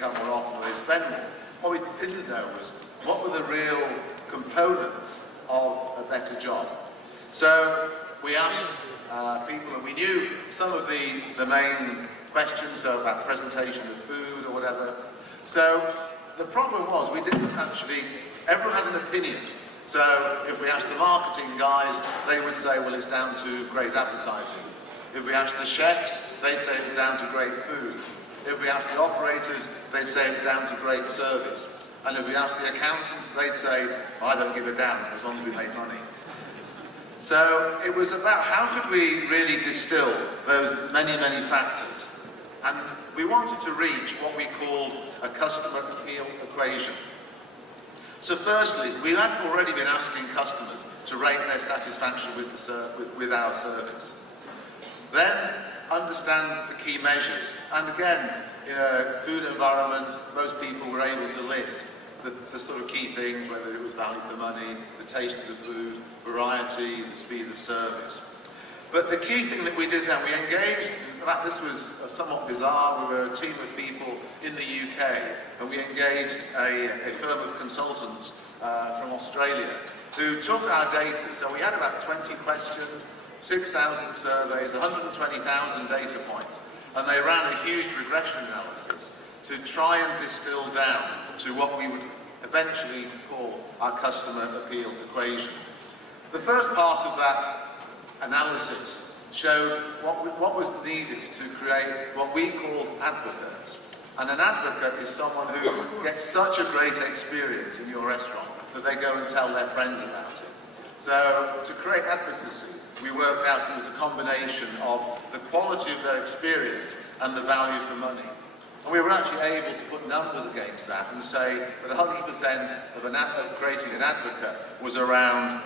come more often or they spend more. What we didn't know was what were the real components of a better job. So we asked people, and we knew some of the main questions, so about presentation of food or whatever. So the problem was we didn't actually, everyone had an opinion. So if we asked the marketing guys, they would say, well, it's down to great advertising. If we asked the chefs, they'd say it's down to great food. If we asked the operators, they'd say it's down to great service. And if we asked the accountants, they'd say, well, I don't give a damn as long as we make money. So it was about how could we really distill those many, many factors. And we wanted to reach what we called a customer appeal equation. So firstly, we had already been asking customers to rate their satisfaction with our service. Then understand the key measures. And again, food environment, most people were able to list the sort of key things, whether it was value for money, the taste of the food, variety, the speed of service. But the key thing that we did then, we engaged, in fact this was somewhat bizarre, we were a team of people in the UK, and we engaged a firm of consultants from Australia who took our data. So we had about 20 questions, 6,000 surveys, 120,000 data points, and they ran a huge regression analysis to try and distill down to what we would eventually call our customer appeal equation. The first part of that analysis showed what was needed to create what we called advocates. And an advocate is someone who gets such a great experience in your restaurant that they go and tell their friends about it. So to create advocacy, we worked out it was a combination of the quality of their experience and the value for money. And we were actually able to put numbers against that and say that 100% of creating an advocate was around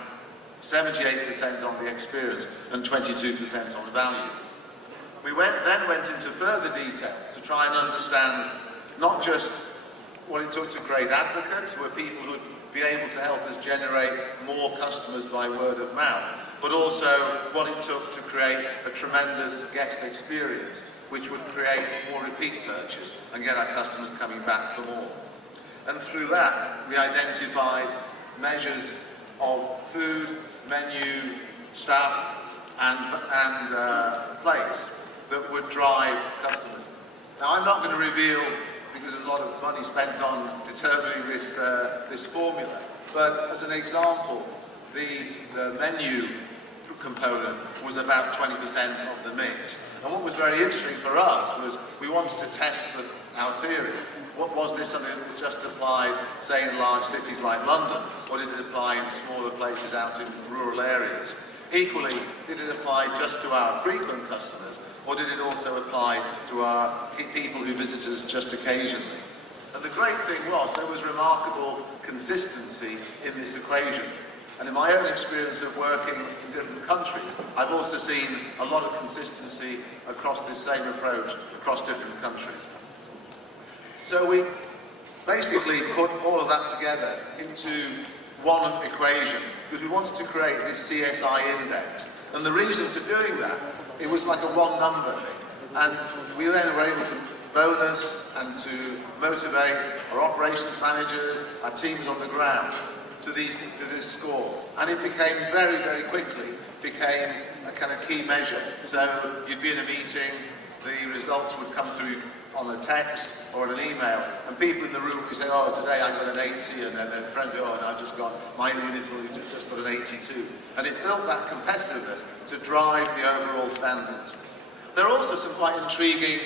78% on the experience and 22% on the value. We then went into further detail to try and understand not just what it took to create advocates, who were people who would be able to help us generate more customers by word of mouth, but also what it took to create a tremendous guest experience, which would create more repeat purchase and get our customers coming back for more. And through that, we identified measures of food, menu, staff, and place that would drive customers. Now, I'm not going to reveal, because there's a lot of money spent on determining this formula, but as an example, the menu component was about 20% of the mix. And what was very interesting for us was we wanted to test our theory. What was this something that just applied, say, in large cities like London, or did it apply in smaller places out in rural areas? Equally, did it apply just to our frequent customers, or did it also apply to our people who visit us just occasionally? And the great thing was there was remarkable consistency in this equation. And in my own experience of working in different countries, I've also seen a lot of consistency across this same approach across different countries. So we basically put all of that together into one equation because we wanted to create this CSI index. And the reason for doing that, it was like a one number thing. And we then were able to bonus and to motivate our operations managers, our teams on the ground, to this score. And it became very, very quickly became a kind of key measure. So you'd be in a meeting, the results would come through on a text or an email, and people in the room would say, oh, today I got an 80, and then their friends say, oh, and I just got, my units just got an 82. And it built that competitiveness to drive the overall standards. There are also some quite intriguing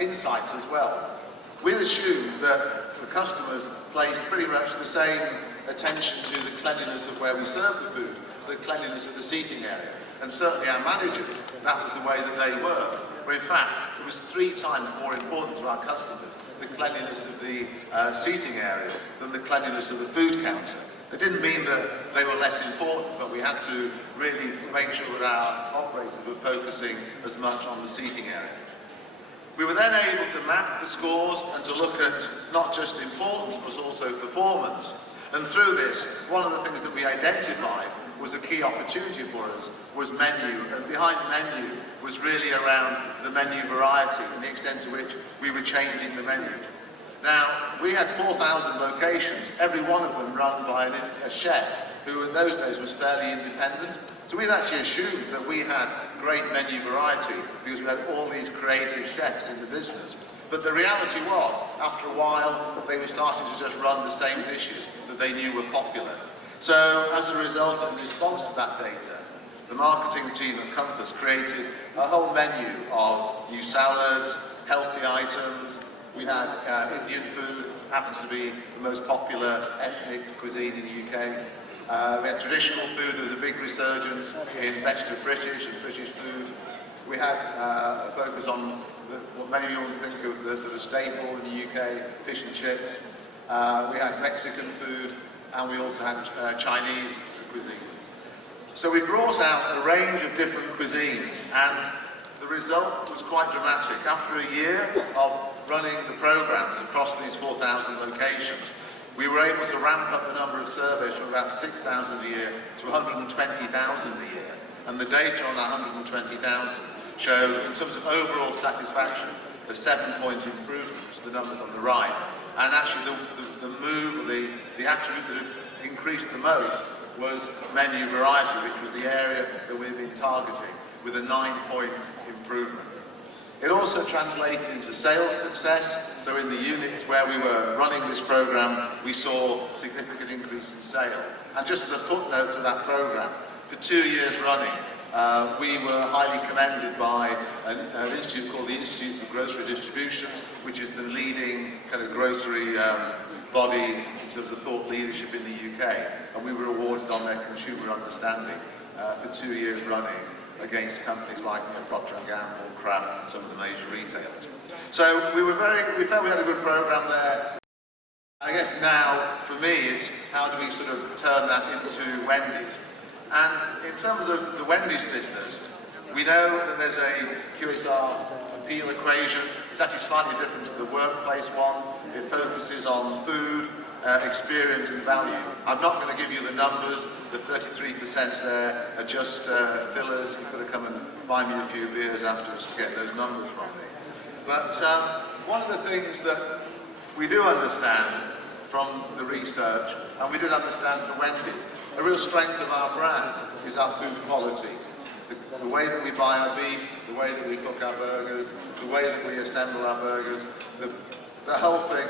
insights as well. We'd assume that the customers placed pretty much the same attention to the cleanliness of where we serve the food, so the cleanliness of the seating area. And certainly our managers, that was the way that they were. Where in fact, it was 3 times more important to our customers, the cleanliness of the seating area, than the cleanliness of the food counter. It didn't mean that they were less important, but we had to really make sure that our operators were focusing as much on the seating area. We were then able to map the scores and to look at not just importance, but also performance. And through this, one of the things that we identified was a key opportunity for us was menu, and behind menu was really around the menu variety and the extent to which we were changing the menu. Now, we had 4,000 locations, every one of them run by a chef who in those days was fairly independent. So we'd actually assumed that we had great menu variety because we had all these creative chefs in the business. But the reality was, after a while, they were starting to just run the same dishes that they knew were popular. So as a result of the response to that data, the marketing team at Compass created a whole menu of new salads, healthy items. We had Indian food, happens to be the most popular ethnic cuisine in the UK. We had traditional food. There was a big resurgence in best of British and British food. We had a focus on what many people think of the sort of staple in the UK, fish and chips. We had Mexican food, and we also had Chinese cuisine. So we brought out a range of different cuisines, and the result was quite dramatic. After a year of running the programs across these 4,000 locations, we were able to ramp up the number of surveys from about 6,000 a year to 120,000 a year. And the data on that 120,000 showed, in terms of overall satisfaction, a 7-point improvement, which is the numbers on the right. And actually the attribute that increased the most was menu variety, which was the area that we've been targeting, with a 9-point improvement. It also translated into sales success. So in the units where we were running this program, we saw significant increase in sales. And just as a footnote to that program, for 2 years running, we were highly commended by an institute called the Institute for Grocery Distribution, which is the leading kind of grocery body in terms of thought leadership in the UK. And we were awarded on their consumer understanding for 2 years running against companies like Procter & Gamble, Kraft, and some of the major retailers. So we felt we had a good program there. I guess now, for me, it's how do we sort of turn that into Wendy's? And in terms of the Wendy's business, we know that there's a QSR appeal equation. It's actually slightly different to the workplace one. It focuses on food, experience and value. I'm not going to give you the numbers. The 33% there are just fillers. You could have come and buy me a few beers afterwards to get those numbers from me. But one of the things that we do understand from the research, and we did understand for Wendy's, a real strength of our brand is our food quality. The way that we buy our beef, the way that we cook our burgers, the way that we assemble our burgers, the whole thing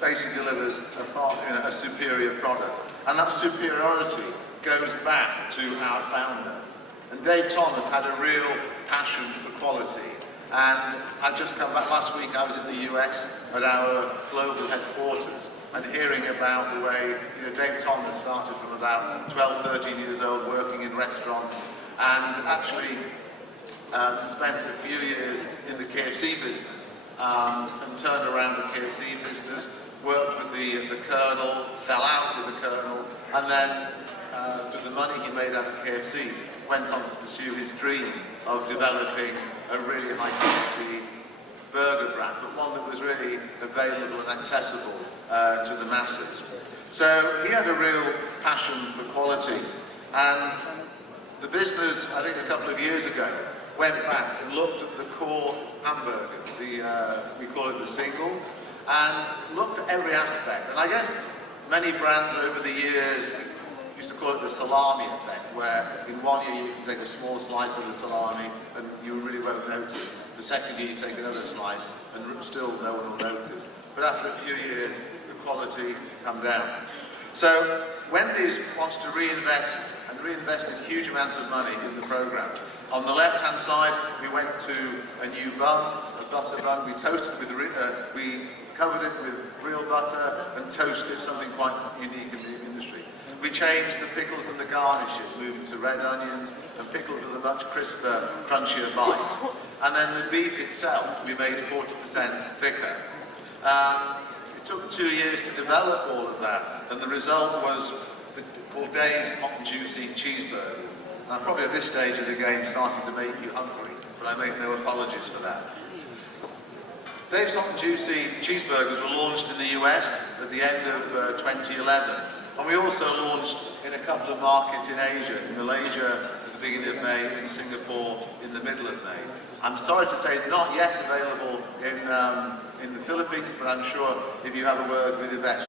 basically delivers a superior product. And that superiority goes back to our founder. And Dave Thomas had a real passion for quality. And I'd just come back last week. I was in the US at our global headquarters and hearing about the way Dave Thomas started from about 12, 13 years old working in restaurants and actually spent a few years in the KFC business and turned around the KFC business, worked with the Colonel, fell out with the Colonel, and then with the money he made out of KFC, went on to pursue his dream of developing a really high quality burger brand, but one that was really available and accessible to the masses. So he had a real passion for quality, and the business, I think a couple of years ago, went back and looked at the core hamburger, we call it the single, and looked at every aspect. And I guess many brands over the years used to call it the salami effect, where in one year you can take a small slice of the salami and you really won't notice. The second year you take another slice and still no one will notice. But after a few years, the quality has come down. So Wendy's wants to reinvest and reinvested huge amounts of money in the program. On the left-hand side, we went to a new bun, a butter bun. We toasted with, we covered it with real butter and toasted, something quite unique in the industry. We changed the pickles and the garnishes, moving to red onions and pickled with a much crisper, crunchier bite. And then the beef itself, we made 40% thicker. It took 2 years to develop all of that, and the result was called Dave's Hot and Juicy Cheeseburgers. And I'm probably at this stage of the game starting to make you hungry, but I make no apologies for that. Dave's Hot and Juicy Cheeseburgers were launched in the US at the end of 2011. And we also launched in a couple of markets in Asia, in Malaysia at the beginning of May, in Singapore in the middle of May. I'm sorry to say not yet available in the Philippines, but I'm sure if you have a word with Yvette,